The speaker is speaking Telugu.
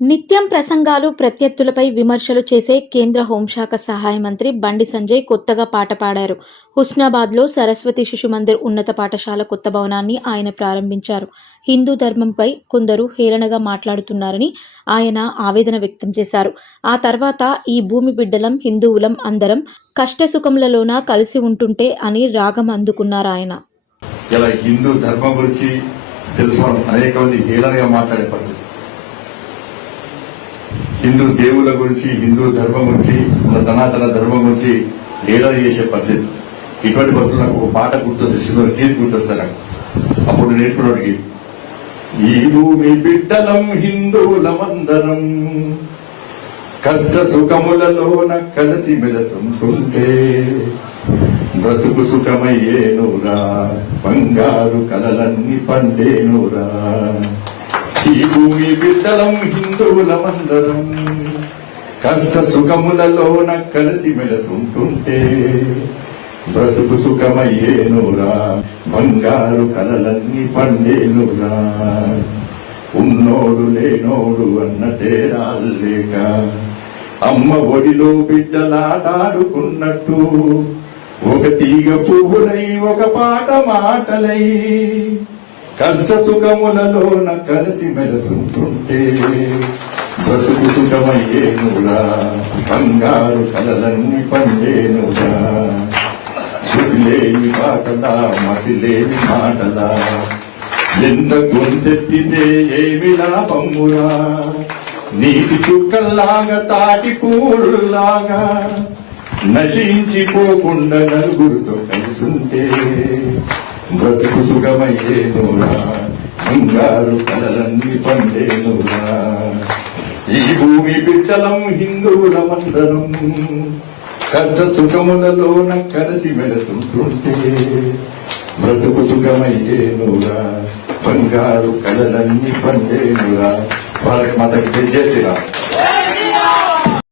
నిత్యం ప్రసంగాలు ప్రత్యర్థులపై విమర్శలు చేసే కేంద్ర హోంశాఖ సహాయ మంత్రి బండి సంజయ్ కొత్తగా పాట పాడారు. హుస్నాబాద్లో సరస్వతి శిశు మందిర్ ఉన్నత పాఠశాల కొత్త భవనాన్ని ఆయన ప్రారంభించారు. హిందూ ధర్మంపై కొందరు హేళనగా మాట్లాడుతున్నారని ఆయన ఆవేదన వ్యక్తం చేశారు. ఆ తర్వాత ఈ భూమి బిడ్డలం హిందువులం అందరం కష్టసుఖములలోన కలిసి ఉంటుంటే అని రాగం అందుకున్నారు ఆయన. ఇలా హిందూ ధర్మం గురించి తెలుసుకోవడం అనేక మంది హేళనగా మాట్లాడే పరిస్థితి. హిందూ దేవుల గురించి హిందూ ధర్మం గురించి మన సనాతన ధర్మం గురించి హేళన చేసే పరిస్థితి. ఇటువంటి పరిస్థితులు నాకు ఒక పాట గుర్తొస్తే సినిమా గీత గుర్తొస్తాయి నాకు అప్పుడు నేర్చుకున్నాడు గీత. ఈ భూమి బిడ్డలం హిందువులమందరం కష్ట సుఖములలోన కలిసి మెలసుంటుంటే బ్రతుకు సుఖమయ్యేనురా బంగారు కలలన్నీ పండేనురా ఈ భూమి బిడ్డలం హిందువులమందరం కష్ట సుఖములలోన కలిసి మెలసుంటుంటే బ్రతుకు సుఖమయ్యేనురా బంగారు కలలన్నీ పండేనురా. ఉన్నోడు లేనోడు అన్న తేడాలేక అమ్మ ఒడిలో బిడ్డలాటాడుకున్నట్టు ఒక తీగ పువ్వులై ఒక పాట మాటలై కష్ట సుఖములలోన కలిసి మెలసుంటుంటే బ్రతుకు సుఖమయ్యేనురా బంగారు కలలన్నీ పండేనురా శృతి లేని పాటలా మతి లేని మాటలా ఎంత గొంతెత్తితే ఏమి లాభమురా. నీటి చుక్కల్లాగా తాటి పూలులాగా నశించిపోకుండా నలుగురితో కలిసి పండేనురా బంగారు కలలన్నీ పండేనురా. ఈ భూమి బిడ్డలం హిందువులమందరం కష్ట సుఖములలోన కలిసి మెలసుంటుంటే బ్రతుకు సుఖమయ్యేనురా బంగారు కలలన్నీ పండేనురా. భారత్ మాతకి జై శ్రీరామ్.